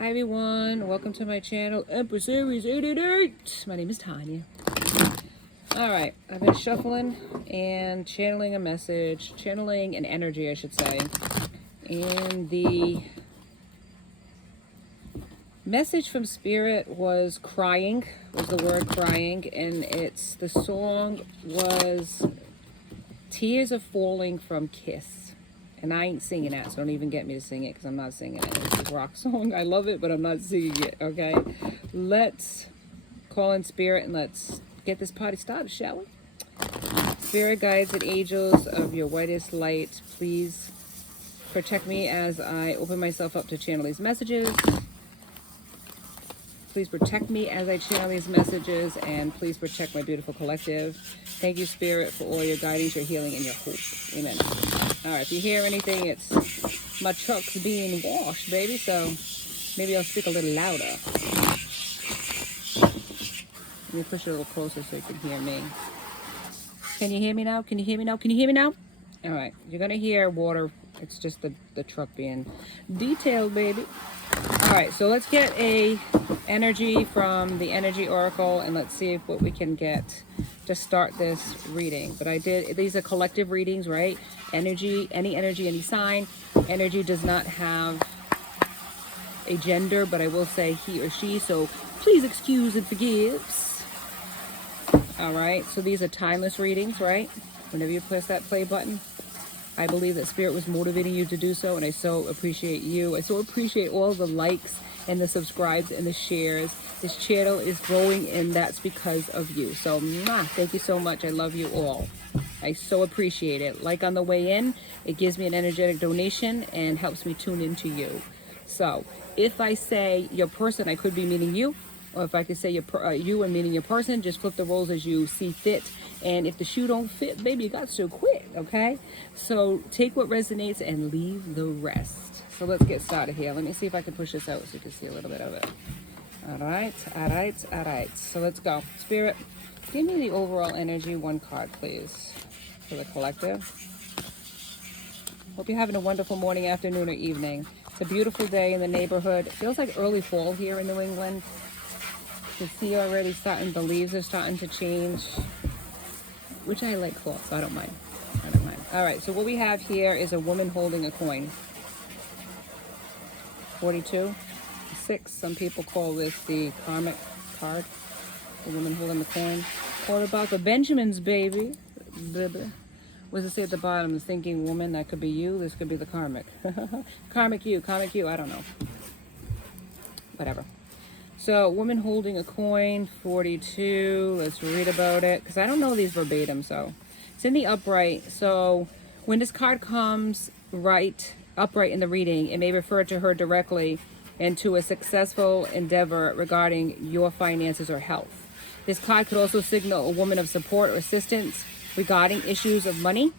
Hi everyone, welcome to my channel, Empress Aries 888. My name is Tanya. Alright, I've been shuffling and channeling a message, channeling an energy I should say. And the message from Spirit was crying, was the word crying. And the song was Tears Are Falling from Kiss. And I ain't singing that, so don't even get me to sing it because I'm not singing it. It's a rock song. I love it, but I'm not singing it, okay? Let's call in Spirit and let's get this party started, shall we? Spirit, guides, and angels of your whitest light, please protect me as I open myself up to channel these messages. Please protect me as I channel these messages, and please protect my beautiful collective. Thank you, Spirit, for all your guidance, your healing, and your hope. Amen. All right, if you hear anything, it's my truck's being washed, baby, so maybe I'll speak a little louder. Let me push it a little closer so you can hear me. Can you hear me now? Can you hear me now? Can you hear me now? All right, you're going to hear water. It's just the truck being detailed, baby. All right, so let's get a energy from the energy oracle and let's see what we can get to start this reading. But these are collective readings, right? Energy, any sign. Energy does not have a gender, but I will say he or she, so please excuse and forgives. All right, so these are timeless readings, right? Whenever you press that play button, I believe that Spirit was motivating you to do so, and I so appreciate you. I so appreciate all the likes and the subscribes and the shares. This channel is growing, and that's because of you. So, thank you so much. I love you all. I so appreciate it. Like on the way in, it gives me an energetic donation and helps me tune into you. So, if I say your person, I could be meaning you. Or if I could say you and meaning your person, just flip the roles as you see fit. And if the shoe don't fit, baby, you got to quit, okay? So take what resonates and leave the rest. So let's get started here. Let me see if I can push this out so you can see a little bit of it. All right. So let's go. Spirit, give me the overall energy, one card, please, for the collective. Hope you're having a wonderful morning, afternoon, or evening. It's a beautiful day in the neighborhood. It feels like early fall here in New England. You can see already the leaves are starting to change, which I like fall, so I don't mind. All right, so what we have here is a woman holding a coin. 42, 6. Some people call this the karmic card. The woman holding the coin. What about the Benjamins, baby? What does it say at the bottom? The thinking woman, that could be you. This could be the karmic. karmic you, I don't know. Whatever. So, woman holding a coin, 42. Let's read about it, because I don't know these verbatim, so. It's in the upright. So, when this card comes upright in the reading, it may refer to her directly and to a successful endeavor regarding your finances or health. This card could also signal a woman of support or assistance regarding issues of money.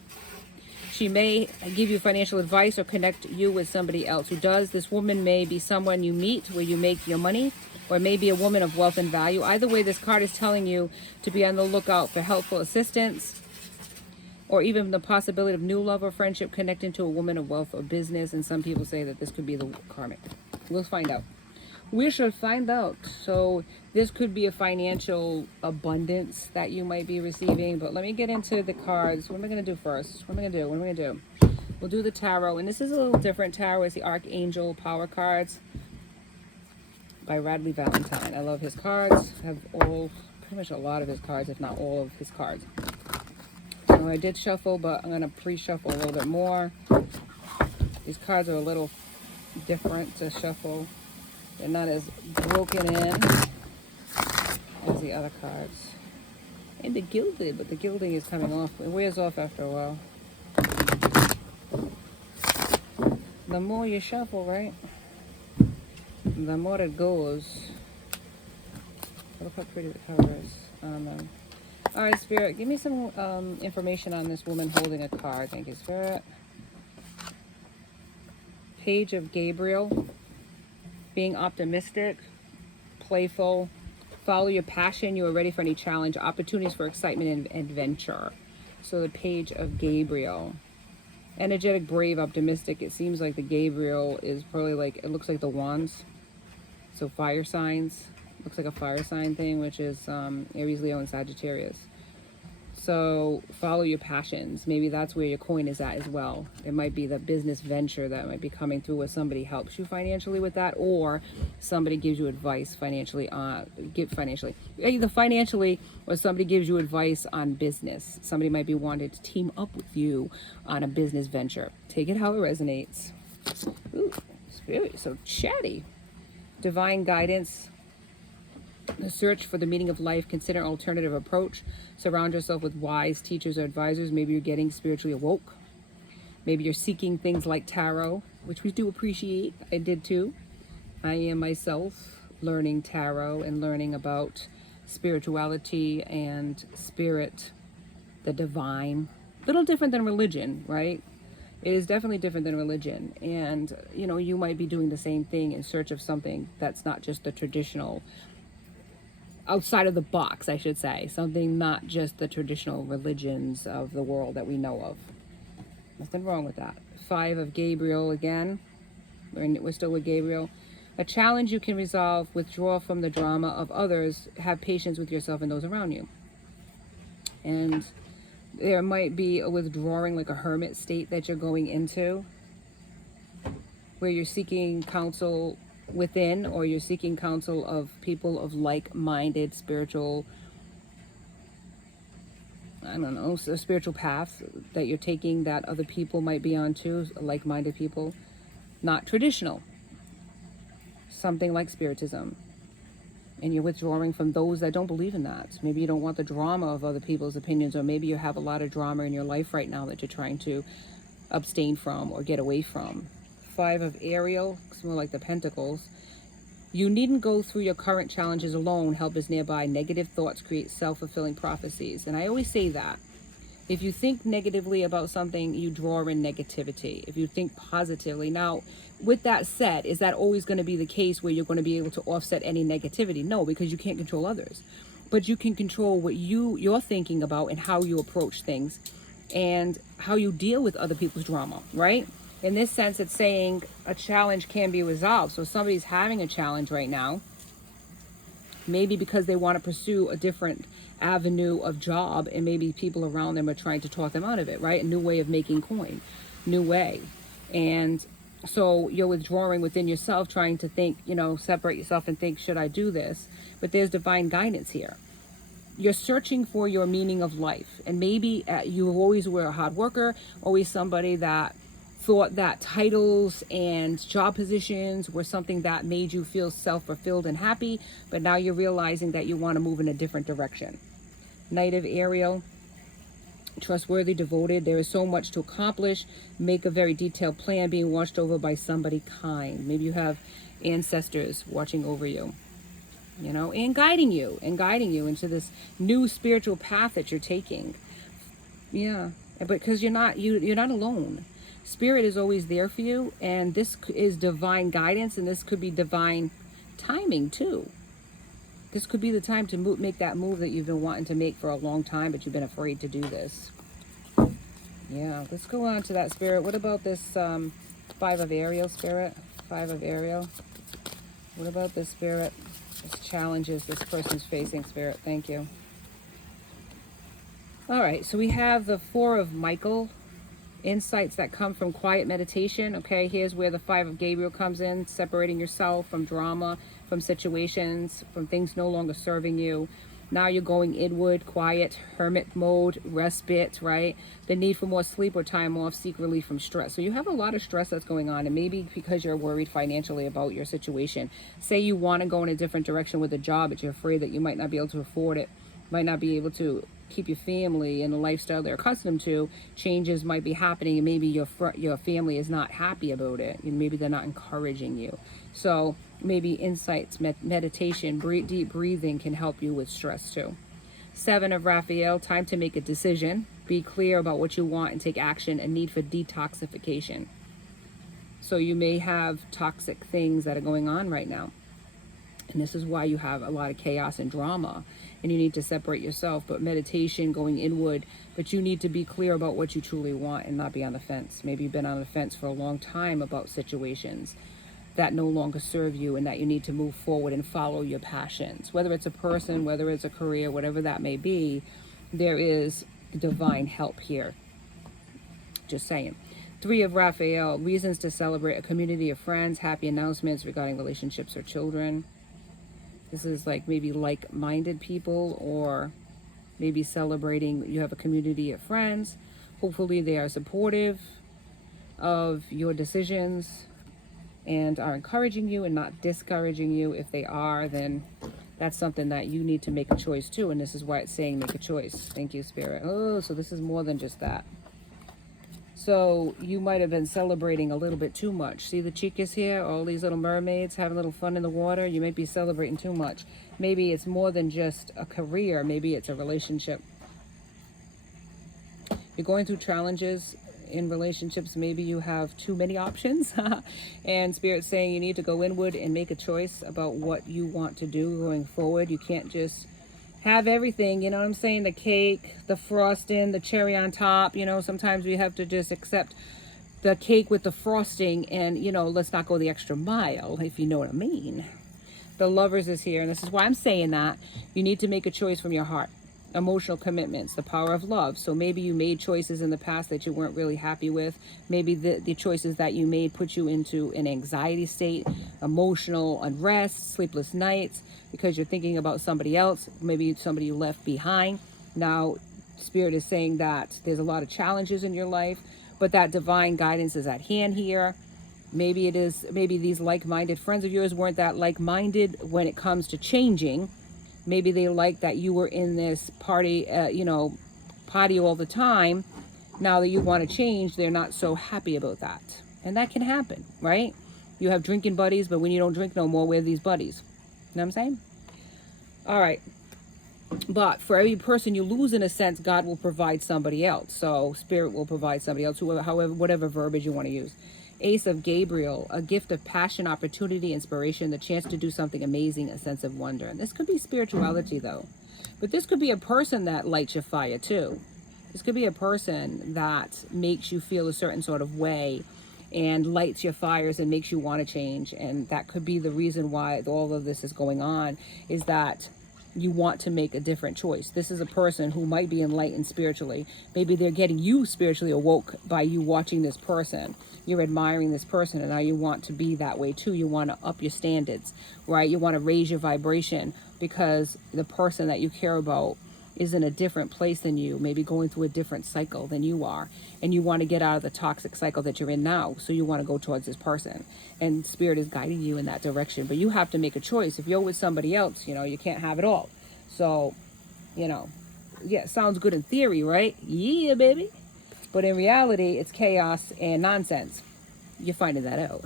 She may give you financial advice or connect you with somebody else who does. This woman may be someone you meet where you make your money, or maybe a woman of wealth and value. Either way, this card is telling you to be on the lookout for helpful assistance, or even the possibility of new love or friendship connecting to a woman of wealth or business. And some people say that this could be the karmic. We'll find out. We shall find out. So this could be a financial abundance that you might be receiving. But let me get into the cards. What am I going to do first? What am I going to do? We'll do the tarot. And this is a little different tarot. It's the Archangel Power cards by Radley Valentine. I love his cards. I have pretty much a lot of his cards, if not all of his cards. So I did shuffle, but I'm going to pre-shuffle a little bit more. These cards are a little different to shuffle. They're not as broken in as the other cards. And the gilded, but the gilding is coming off. It wears off after a while. The more you shuffle, right, the more it goes. Look how pretty the cover is on them. All right, Spirit, give me some information on this woman holding a card. Thank you, Spirit. Page of Gabriel. Being optimistic, playful, follow your passion. You are ready for any challenge, opportunities for excitement and adventure. So the Page of Gabriel. Energetic, brave, optimistic. It seems like the Gabriel is probably like, it looks like the wands. So fire signs, looks like a fire sign thing, which is Aries, Leo, and Sagittarius. So follow your passions. Maybe that's where your coin is at as well. It might be the business venture that might be coming through where somebody helps you financially with that, or somebody gives you advice financially either financially, or somebody gives you advice on business. Somebody might be wanting to team up with you on a business venture. Take it how it resonates. Ooh, spirit, so chatty. Divine guidance. The search for the meaning of life. Consider an alternative approach. Surround yourself with wise teachers or advisors. Maybe you're getting spiritually awoke. Maybe you're seeking things like tarot, which we do appreciate. I did too. I am myself learning tarot and learning about spirituality and spirit, the divine. A little different than religion, right? It is definitely different than religion. And, you know, you might be doing the same thing in search of something that's not just the traditional, outside of the box, I should say. Something not just the traditional religions of the world that we know of. Nothing wrong with that. 5 of Gabriel again. We're still with Gabriel. A challenge you can resolve. Withdraw from the drama of others. Have patience with yourself and those around you. And there might be a withdrawing, like a hermit state that you're going into, where you're seeking counsel within, or you're seeking counsel of people of like-minded spiritual, I don't know, a spiritual path that you're taking that other people might be on too, like-minded people. Not traditional. Something like spiritism. And you're withdrawing from those that don't believe in that. Maybe you don't want the drama of other people's opinions, or maybe you have a lot of drama in your life right now that you're trying to abstain from or get away from. 5 of Ariel, it's more like the Pentacles. You needn't go through your current challenges alone. Help is nearby. Negative thoughts create self-fulfilling prophecies. And I always say that. If you think negatively about something, you draw in negativity. If you think positively. Now, with that said, is that always going to be the case where you're going to be able to offset any negativity? No, because you can't control others. But you can control what you're thinking about and how you approach things and how you deal with other people's drama, right? In this sense, it's saying a challenge can be resolved. So somebody's having a challenge right now, maybe because they want to pursue a different avenue of job, and maybe people around them are trying to talk them out of it, right? A new way of making coin, new way. And so you're withdrawing within yourself, trying to think, you know, separate yourself and think, should I do this? But there's divine guidance here. You're searching for your meaning of life. And maybe you always were a hard worker, always somebody that thought that titles and job positions were something that made you feel self-fulfilled and happy, but now you're realizing that you want to move in a different direction. Knight of Ariel, trustworthy, devoted. There is so much to accomplish. Make a very detailed plan, being watched over by somebody kind. Maybe you have ancestors watching over you, you know, and guiding you into this new spiritual path that you're taking. Yeah, but because you're not alone. Spirit is always there for you, and this is divine guidance, and this could be divine timing too. This could be the time to make that move that you've been wanting to make for a long time, but you've been afraid to do this. Yeah, let's go on to that, Spirit. What about this 5 of Ariel, Spirit? 5 of Ariel. What about this, Spirit? This challenges this person's facing, Spirit. Thank you. All right, so we have the 4 of Michael. Insights that come from quiet meditation. Okay, here's where the 5 of Gabriel comes in, separating yourself from drama, from situations, from things no longer serving you. Now you're going inward, quiet, hermit mode, respite, right? The need for more sleep or time off, seek relief from stress. So you have a lot of stress that's going on, and maybe because you're worried financially about your situation. Say you want to go in a different direction with a job, but you're afraid that you might not be able to afford it, might not be able to keep your family in the lifestyle they're accustomed to. Changes might be happening, and maybe your family is not happy about it, and maybe they're not encouraging you. So maybe insights, meditation, deep breathing can help you with stress too. 7 of Raphael, time to make a decision. Be clear about what you want and take action. A need for detoxification. So you may have toxic things that are going on right now, and this is why you have a lot of chaos and drama, and you need to separate yourself. But meditation, going inward, but you need to be clear about what you truly want and not be on the fence. Maybe you've been on the fence for a long time about situations. that no longer serve you, and that you need to move forward and follow your passions. Whether it's a person, whether it's a career, whatever that may be, there is divine help here. Just saying. Three of Raphael, reasons to celebrate, a community of friends, happy announcements regarding relationships or children. This is like maybe like-minded people, or maybe celebrating, you have a community of friends. Hopefully they are supportive of your decisions and are encouraging you and not discouraging you. If they are, then that's something that you need to make a choice too. And this is why it's saying make a choice. Thank you, Spirit. Oh, so this is more than just that. So you might have been celebrating a little bit too much. See the chicas here, all these little mermaids having a little fun in the water. You might be celebrating too much. Maybe it's more than just a career. Maybe it's a relationship. You're going through challenges in relationships. Maybe you have too many options. And Spirit's saying you need to go inward and make a choice about what you want to do going forward. You can't just have everything, you know what I'm saying? The cake, the frosting, the cherry on top. You know, sometimes we have to just accept the cake with the frosting and, you know, let's not go the extra mile, if you know what I mean. The Lovers is here, and this is why I'm saying that. You need to make a choice from your heart. Emotional commitments, the power of love. So maybe you made choices in the past that you weren't really happy with. Maybe the choices that you made put you into an anxiety state, emotional unrest, sleepless nights, because you're thinking about somebody else, maybe somebody you left behind. Now, Spirit is saying that there's a lot of challenges in your life, but that divine guidance is at hand here. Maybe it is, maybe these like-minded friends of yours weren't that like-minded when it comes to changing. Maybe they like that you were in this party, party all the time. Now that you want to change, they're not so happy about that. And that can happen, right? You have drinking buddies, but when you don't drink no more, where are these buddies? You know what I'm saying? All right. But for every person you lose, in a sense, God will provide somebody else. So Spirit will provide somebody else, whoever, however, whatever verbiage you want to use. Ace of Gabriel, a gift of passion, opportunity, inspiration, the chance to do something amazing, a sense of wonder. And this could be spirituality, though. But this could be a person that lights your fire, too. This could be a person that makes you feel a certain sort of way and lights your fires and makes you want to change. And that could be the reason why all of this is going on, is that you want to make a different choice. This is a person who might be enlightened spiritually. Maybe they're getting you spiritually awoke by you watching this person. You're admiring this person, and now you want to be that way too. You want to up your standards, right? You want to raise your vibration because the person that you care about is in a different place than you, maybe going through a different cycle than you are, and you want to get out of the toxic cycle that you're in now. So you want to go towards this person, and Spirit is guiding you in that direction. But you have to make a choice. If you're with somebody else, you know, you can't have it all. So, you know, yeah, sounds good in theory, right? Yeah, baby. But in reality, it's chaos and nonsense. You're finding that out.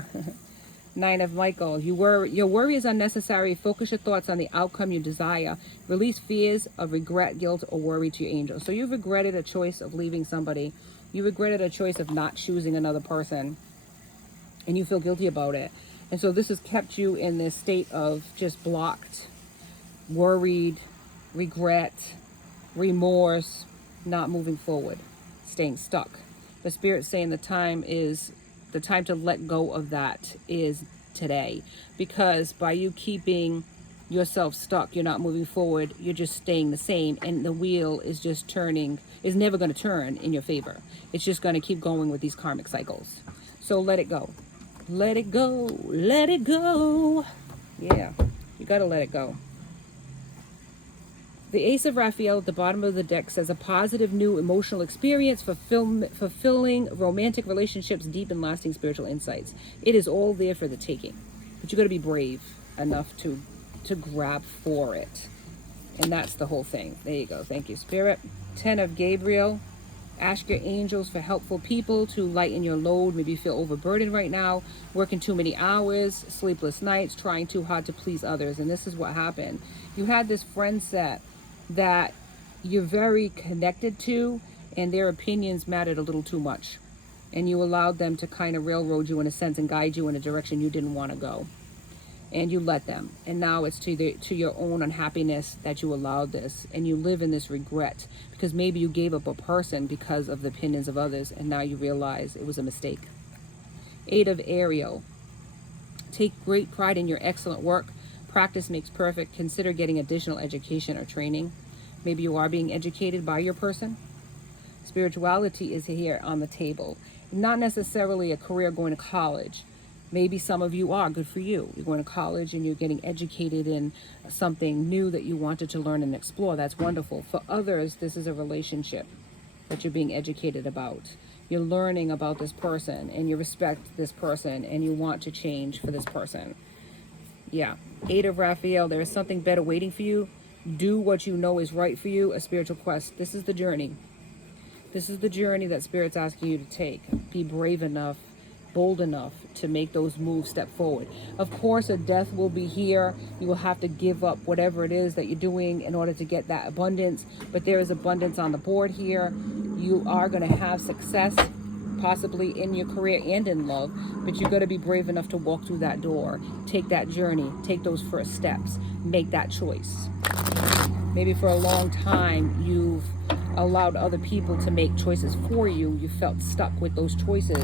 Nine of Michael, your worry is unnecessary. Focus your thoughts on the outcome you desire. Release fears of regret, guilt, or worry to your angels. So you've regretted a choice of leaving somebody. You regretted a choice of not choosing another person. And you feel guilty about it. And so this has kept you in this state of just blocked, worried, regret, remorse, not moving forward, staying stuck. The Spirit's saying the time to let go of that is today, because by you keeping yourself stuck, you're not moving forward, you're just staying the same, and the wheel is just turning, is never going to turn in your favor. It's just going to keep going with these karmic cycles. So let it go. Let it go. Let it go. Yeah, you got to let it go. The Ace of Raphael at the bottom of the deck says a positive new emotional experience, fulfilling romantic relationships, deep and lasting spiritual insights. It is all there for the taking, but you got to be brave enough to grab for it. And that's the whole thing. There you go. Thank you, Spirit. 10 of Gabriel. Ask your angels for helpful people to lighten your load. Maybe you feel overburdened right now, working too many hours, sleepless nights, trying too hard to please others. And this is what happened. You had this friend set that you're very connected to, and their opinions mattered a little too much. And you allowed them to kind of railroad you in a sense and guide you in a direction you didn't want to go. And you let them. And now it's to your own unhappiness that you allowed this. And you live in this regret because maybe you gave up a person because of the opinions of others, and now you realize it was a mistake. 8 of Ariel. Take great pride in your excellent work. Practice makes perfect. Consider getting additional education or training. Maybe you are being educated by your person. Spirituality is here on the table. Not necessarily a career going to college. Maybe some of you are. Good for you. You're going to college and you're getting educated in something new that you wanted to learn and explore. That's wonderful. For others, this is a relationship that you're being educated about. You're learning about this person and you respect this person and you want to change for this person. Yeah. 8 of Raphael, there is something better waiting for you. Do what you know is right for you, a spiritual quest. This is the journey. This is the journey that Spirit's asking you to take. Be brave enough, bold enough to make those moves, step forward. Of course, a death will be here. You will have to give up whatever it is that you're doing in order to get that abundance. But there is abundance on the board here. You are going to have success, possibly in your career and in love. But you got to be brave enough to walk through that door. Take that journey. Take those first steps. Make that choice. Maybe for a long time, you've allowed other people to make choices for you. You felt stuck with those choices.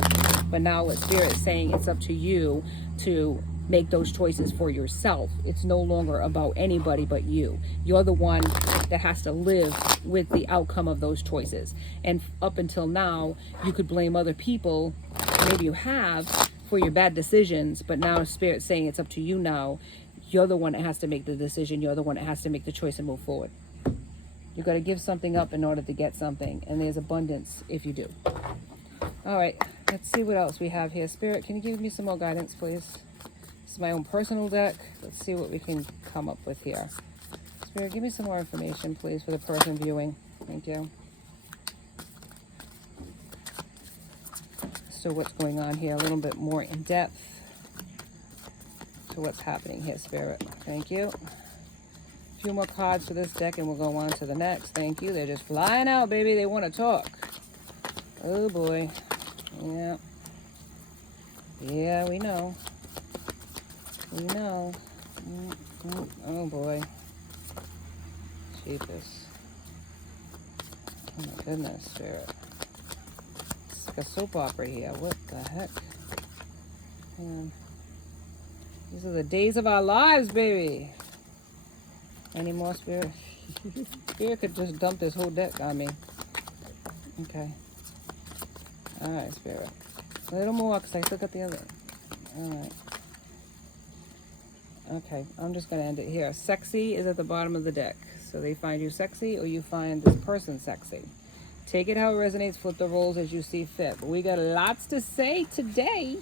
But now what Spirit is saying, it's up to you to make those choices for yourself. It's no longer about anybody but you. You're the one that has to live with the outcome of those choices. And up until now, you could blame other people, maybe you have, for your bad decisions. But now Spirit's saying it's up to you now. You're the one that has to make the decision. You're the one that has to make the choice and move forward. You've got to give something up in order to get something. And there's abundance if you do. All right. Let's see what else we have here. Spirit, can you give me some more guidance, please? This is my own personal deck. Let's see what we can come up with here. Spirit, give me some more information, please, for the person viewing. Thank you. So what's going on here? A little bit more in depth. So what's happening here, Spirit? Thank you. A few more cards for this deck and we'll go on to the next. Thank you. They're just flying out, baby. They want to talk. Oh, boy. Yeah. Yeah, we know. We know. Oh, boy. Jeepers. Oh, my goodness, Spirit. It's like a soap opera here. What the heck? These are the days of our lives, baby. Any more, Spirit? Spirit could just dump this whole deck on me. Okay. All right, Spirit. A little more, because I still got the other. All right. Okay, I'm just going to end it here. Sexy is at the bottom of the deck. So they find you sexy or you find this person sexy. Take it how it resonates. Flip the roles as you see fit. But we got lots to say today.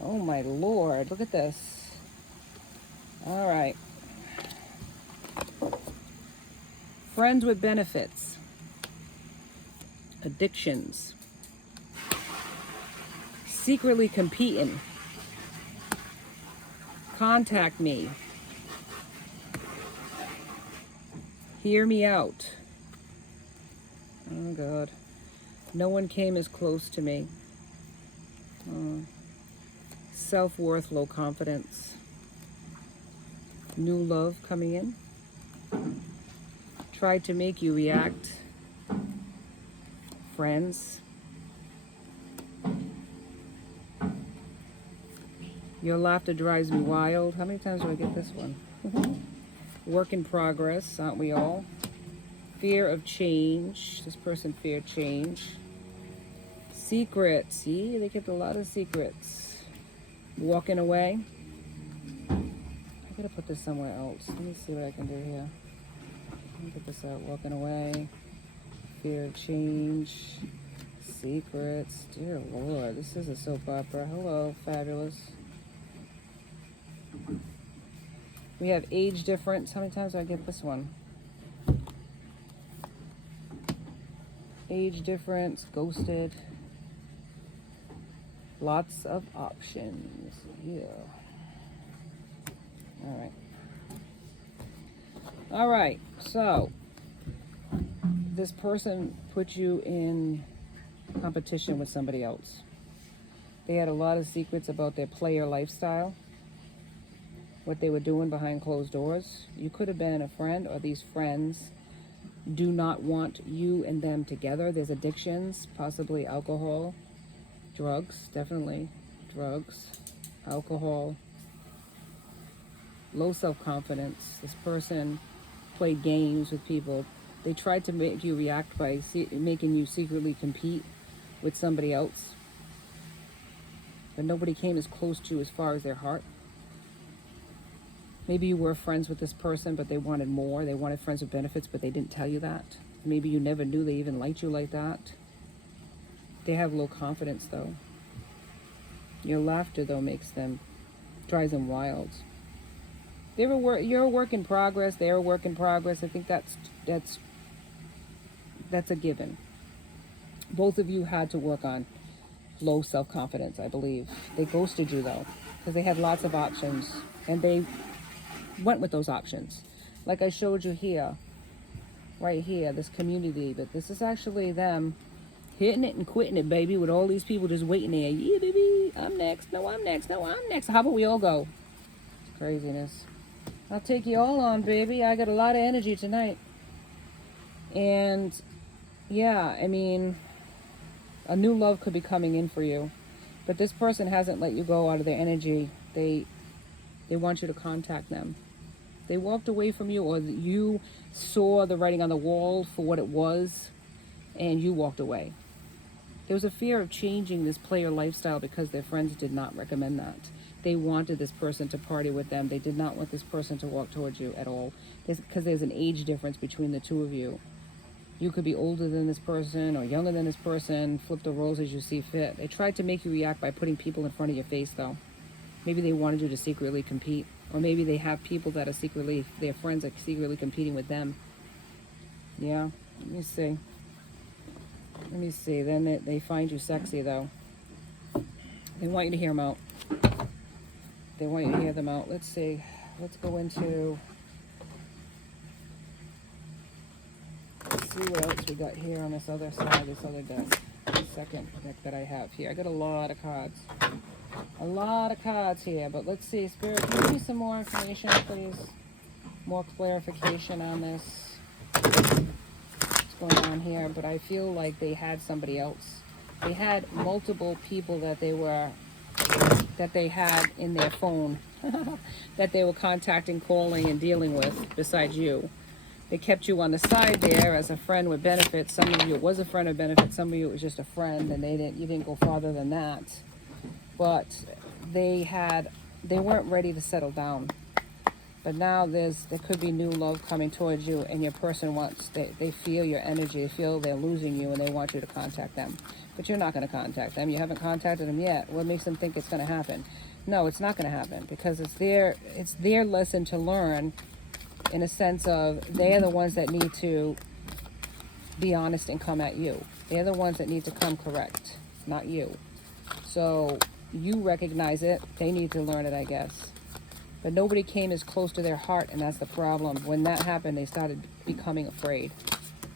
Oh, my Lord. Look at this. All right. Friends with benefits. Addictions. Secretly competing. Contact me. Hear me out. Oh, God. No one came as close to me. Self-worth, low confidence. New love coming in. Tried to make you react. Friends. Your laughter drives me wild. How many times do I get this one? Work in progress, aren't we all? Fear of change. This person feared change. Secrets. See, they kept a lot of secrets. Walking away. I gotta put this somewhere else. Let me see what I can do here. Let me get this out. Walking away. Fear of change. Secrets. Dear Lord, this is a soap opera. Hello, fabulous. We have age difference. How many times do I get this one? Age difference, ghosted. Lots of options. Yeah. All right. All right. So this person put you in competition with somebody else. They had a lot of secrets about their player lifestyle, what they were doing behind closed doors. You could have been a friend, or these friends do not want you and them together. There's addictions, possibly alcohol, drugs, definitely drugs, alcohol, low self-confidence. This person played games with people. They tried to make you react by making you secretly compete with somebody else, but nobody came as close to you as far as their heart. Maybe you were friends with this person, but they wanted more. They wanted friends with benefits, but they didn't tell you that. Maybe you never knew they even liked you like that. They have low confidence, though. Your laughter, though, drives them wild. You're a work in progress. They're a work in progress. I think that's a given. Both of you had to work on low self-confidence, I believe. They ghosted you, though, because they had lots of options, and they went with those options. Like I showed you here, right here, this community, but this is actually them hitting it and quitting it, baby, with all these people just waiting there. Yeah, baby, I'm next. No, I'm next. No, I'm next. How about we all go? It's craziness. I'll take you all on, baby. I got a lot of energy tonight. And yeah, I mean, a new love could be coming in for you, but this person hasn't let you go out of their energy. They want you to contact them. They walked away from you, or you saw the writing on the wall for what it was, and you walked away. There was a fear of changing this player lifestyle because their friends did not recommend that. They wanted this person to party with them. They did not want this person to walk towards you at all, because there's an age difference between the two of you. You could be older than this person or younger than this person. Flip the roles as you see fit. They tried to make you react by putting people in front of your face, though. Maybe they wanted you to secretly compete. Or maybe they have people that are their friends are secretly competing with them. Yeah, let me see. Then they find you sexy, though. They want you to hear them out. They want you to hear them out. Let's see. Let's go into... Let's see what else we got here on this other side, this other deck. The second deck that I have here. I got a lot of cards. A lot of cards here, but let's see. Spirit, can you give me some more information, please? More clarification on this. What's going on here? But I feel like they had somebody else. They had multiple people that they had in their phone that they were contacting, calling, and dealing with besides you. They kept you on the side there as a friend with benefits. Some of you it was a friend with benefits. Some of you it was just a friend, and you didn't go farther than that. But they weren't ready to settle down. But now there could be new love coming towards you, and your person they feel your energy. They feel they're losing you, and they want you to contact them. But you're not going to contact them. You haven't contacted them yet. What makes them think it's going to happen? No, it's not going to happen, because it's their lesson to learn, in a sense of they're the ones that need to be honest and come at you. They're the ones that need to come correct, not you. So you recognize it. They need to learn it, I guess. But nobody came as close to their heart, and that's the problem. When that happened, they started becoming afraid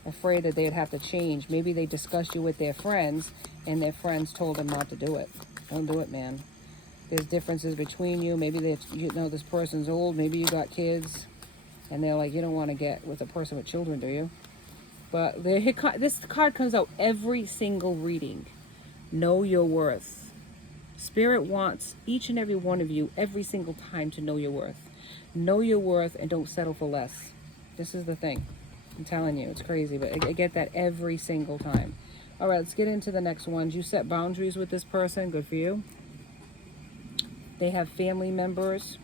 that they'd have to change. Maybe they discussed you with their friends, and their friends told them not to do it. Don't do it, man. There's differences between you. Maybe this person's old. Maybe you got kids. And they're like, you don't want to get with a person with children, do you? But this card comes out every single reading. Know your worth. Spirit wants each and every one of you every single time to know your worth. Know your worth and don't settle for less. This is the thing. I'm telling you, it's crazy, but I get that every single time. All right, let's get into the next ones. You set boundaries with this person. Good for you. They have family members.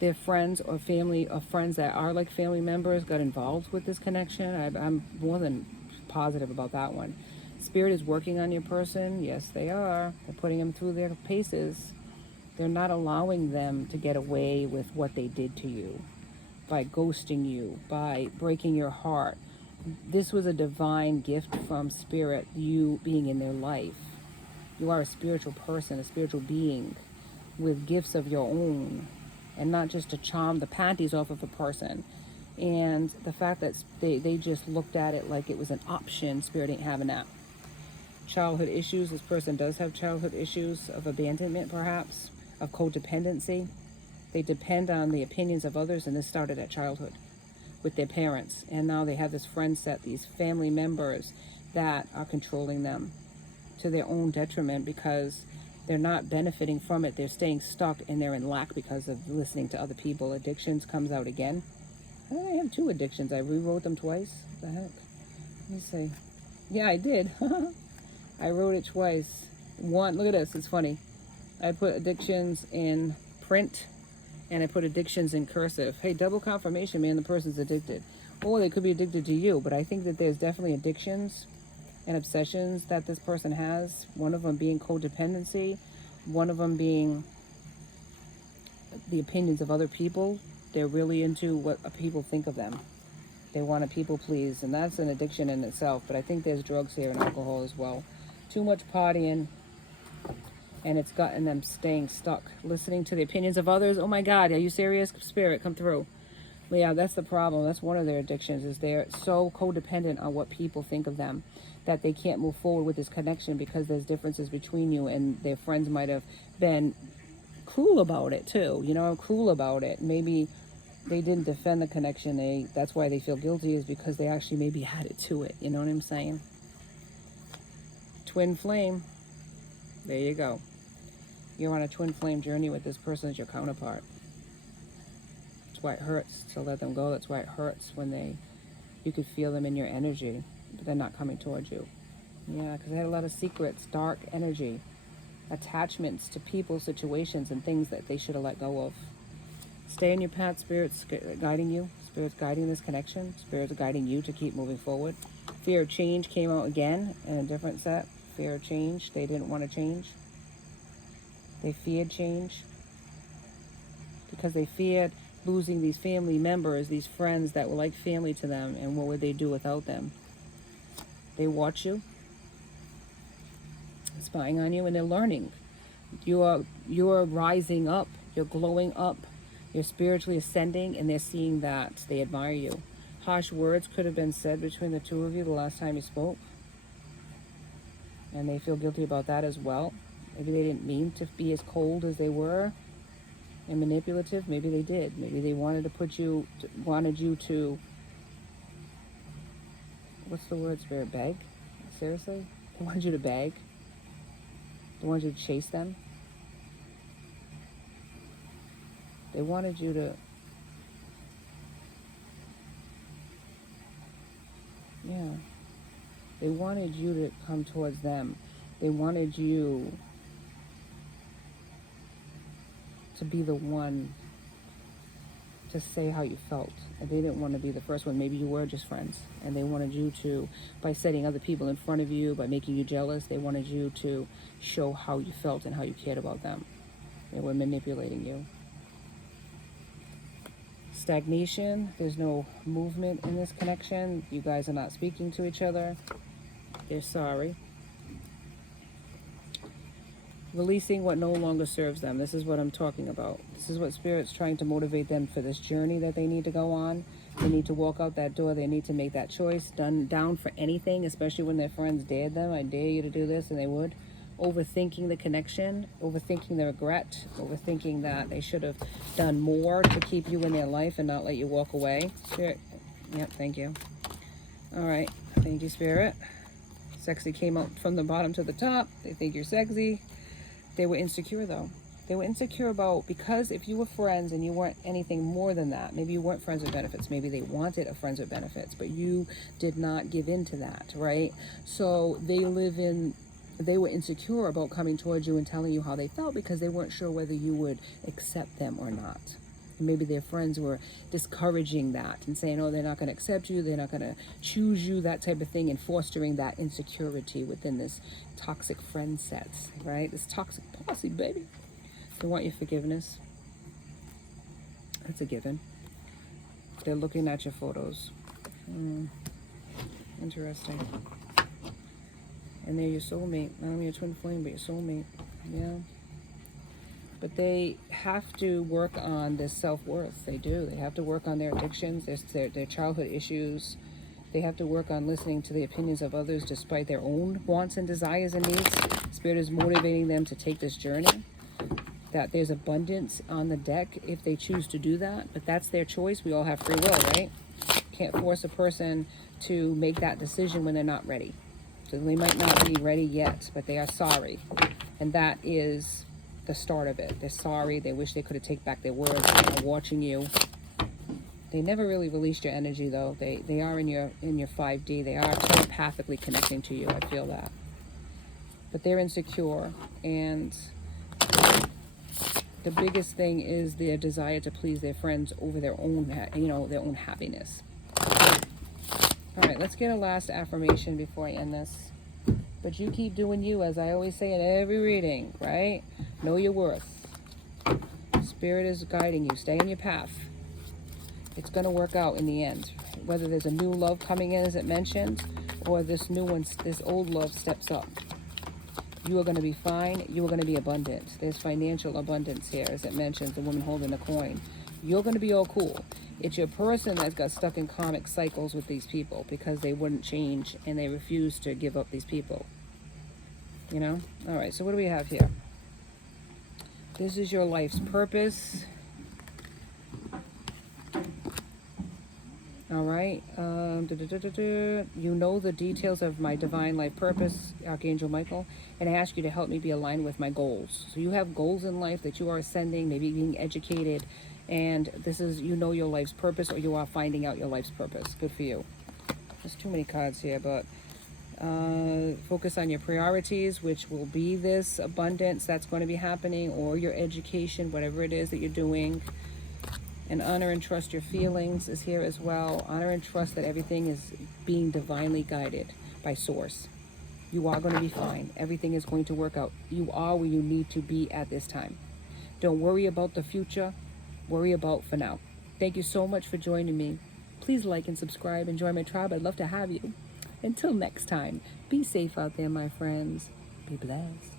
Their friends or family or friends that are like family members got involved with this connection. I'm more than positive about that one. Spirit is working on your person. Yes, they are. They're putting them through their paces. They're not allowing them to get away with what they did to you by ghosting you, by breaking your heart. This was a divine gift from Spirit, you being in their life. You are a spiritual person, a spiritual being with gifts of your own, and not just to charm the panties off of a person. And the fact that they just looked at it like it was an option, Spirit ain't having that. Childhood issues. This person does have childhood issues of abandonment, perhaps, of codependency. They depend on the opinions of others, and this started at childhood with their parents. And now they have this friend set, these family members that are controlling them to their own detriment, because They're not benefiting from it. They're staying stuck and they're in lack because of listening to other people. Addictions comes out again. I have 2 addictions. I rewrote them twice. What the heck? Let me see. Yeah, I did. I wrote it twice. One, look at this. It's funny. I put addictions in print and I put addictions in cursive. Hey, double confirmation, man. The person's addicted. Or they could be addicted to you. But I think that there's definitely addictions and obsessions that this person has. One of them being codependency. One of them being the opinions of other people. They're really into what people think of them. They want to people please, and that's an addiction in itself. But I think there's drugs here and alcohol as well. Too much partying, and it's gotten them staying stuck, listening to the opinions of others. Oh my God, are you serious? Spirit, come through. Yeah, that's the problem. That's one of their addictions, is they're so codependent on what people think of them that they can't move forward with this connection because there's differences between you, and their friends might have been cruel about it too. You know, cruel about it. Maybe they didn't defend the connection. That's why they feel guilty, is because they actually maybe added to it. You know what I'm saying? Twin flame. There you go. You're on a twin flame journey with this person as your counterpart. That's why it hurts to let them go. That's why it hurts when you could feel them in your energy, but they're not coming towards you. Yeah, because they had a lot of secrets, dark energy, attachments to people, situations, and things that they should have let go of. Stay in your path. Spirit's guiding you. Spirit's guiding this connection. Spirit's guiding you to keep moving forward. Fear of change came out again in a different set. Fear of change. They didn't want to change. They feared change because they feared losing these family members, these friends that were like family to them, and what would they do without them? They watch you, spying on you, and they're learning. You're rising up. You're glowing up. You're spiritually ascending, and they're seeing that. They admire you. Harsh words could have been said between the two of you the last time you spoke, and they feel guilty about that as well. Maybe they didn't mean to be as cold as they were and manipulative. Maybe they did. Maybe they wanted you to, what's the word, Spirit? Beg? Seriously? They wanted you to beg. They wanted you to chase them. They wanted you to, yeah. They wanted you to come towards them. They wanted you to be the one to say how you felt. And they didn't want to be the first one. Maybe you were just friends. And they wanted you to, by setting other people in front of you, by making you jealous, they wanted you to show how you felt and how you cared about them. They were manipulating you. Stagnation. There's no movement in this connection. You guys are not speaking to each other. They're sorry. Releasing what no longer serves them. This is what I'm talking about. This is what Spirit's trying to motivate them for this journey that they need to go on. They need to walk out that door. They need to make that choice. Down for anything, especially when their friends dared them. I dare you to do this, and they would. Overthinking the connection, overthinking the regret, overthinking that they should have done more to keep you in their life and not let you walk away. Spirit. Yep, thank you. All right. Thank you, Spirit. Sexy came out from the bottom to the top. They think you're sexy. They were insecure, though. They were insecure about, because if you were friends and you weren't anything more than that, maybe you weren't friends with benefits, maybe they wanted a friends with benefits, but you did not give in to that, right? So they were insecure about coming towards you and telling you how they felt because they weren't sure whether you would accept them or not. Maybe their friends were discouraging that and saying, oh, they're not going to accept you, they're not going to choose you, that type of thing, and fostering that insecurity within this toxic friend set, right? This toxic posse, baby. They want your forgiveness. That's a given. They're looking at your photos. Interesting. And they're your soulmate. Not only your twin flame, but your soulmate. Yeah. But they have to work on this self-worth. They do. They have to work on their addictions, their childhood issues. They have to work on listening to the opinions of others despite their own wants and desires and needs. Spirit is motivating them to take this journey. That there's abundance on the deck if they choose to do that. But that's their choice. We all have free will, right? Can't force a person to make that decision when they're not ready. So they might not be ready yet, but they are sorry. And that is the start of it. They're sorry. They wish they could have taken back their words. They're watching you. They never really released your energy, though. They are in your 5D. They are telepathically connecting to you. I feel that. But they're insecure, and the biggest thing is their desire to please their friends over their own, their own happiness. All right, let's get a last affirmation before I end this. But you keep doing you, as I always say in every reading, right? Know your worth. Spirit is guiding you. Stay on your path. It's going to work out in the end. Whether there's a new love coming in, as it mentioned, or this new one, this old love steps up. You are going to be fine. You are going to be abundant. There's financial abundance here, as it mentions, the woman holding the coin. You're going to be all cool. It's your person that's got stuck in karmic cycles with these people because they wouldn't change and they refuse to give up these people. You know? All right, so what do we have here? This is your life's purpose. All right. You know the details of my divine life purpose, Archangel Michael, and I ask you to help me be aligned with my goals. So you have goals in life that you are ascending, maybe being educated, and this is, you know, your life's purpose, or you are finding out your life's purpose. Good for you. There's too many cards here, but focus on your priorities, which will be this abundance that's going to be happening, or your education, whatever it is that you're doing. And honor and trust your feelings is here as well. Honor and trust that everything is being divinely guided by source. You are going to be fine. Everything is going to work out. You are where you need to be at this time. Don't worry about the future. Worry about for now. Thank you so much for joining me. Please like and subscribe and join my tribe. I'd love to have you. Until next time, be safe out there, my friends. Be blessed.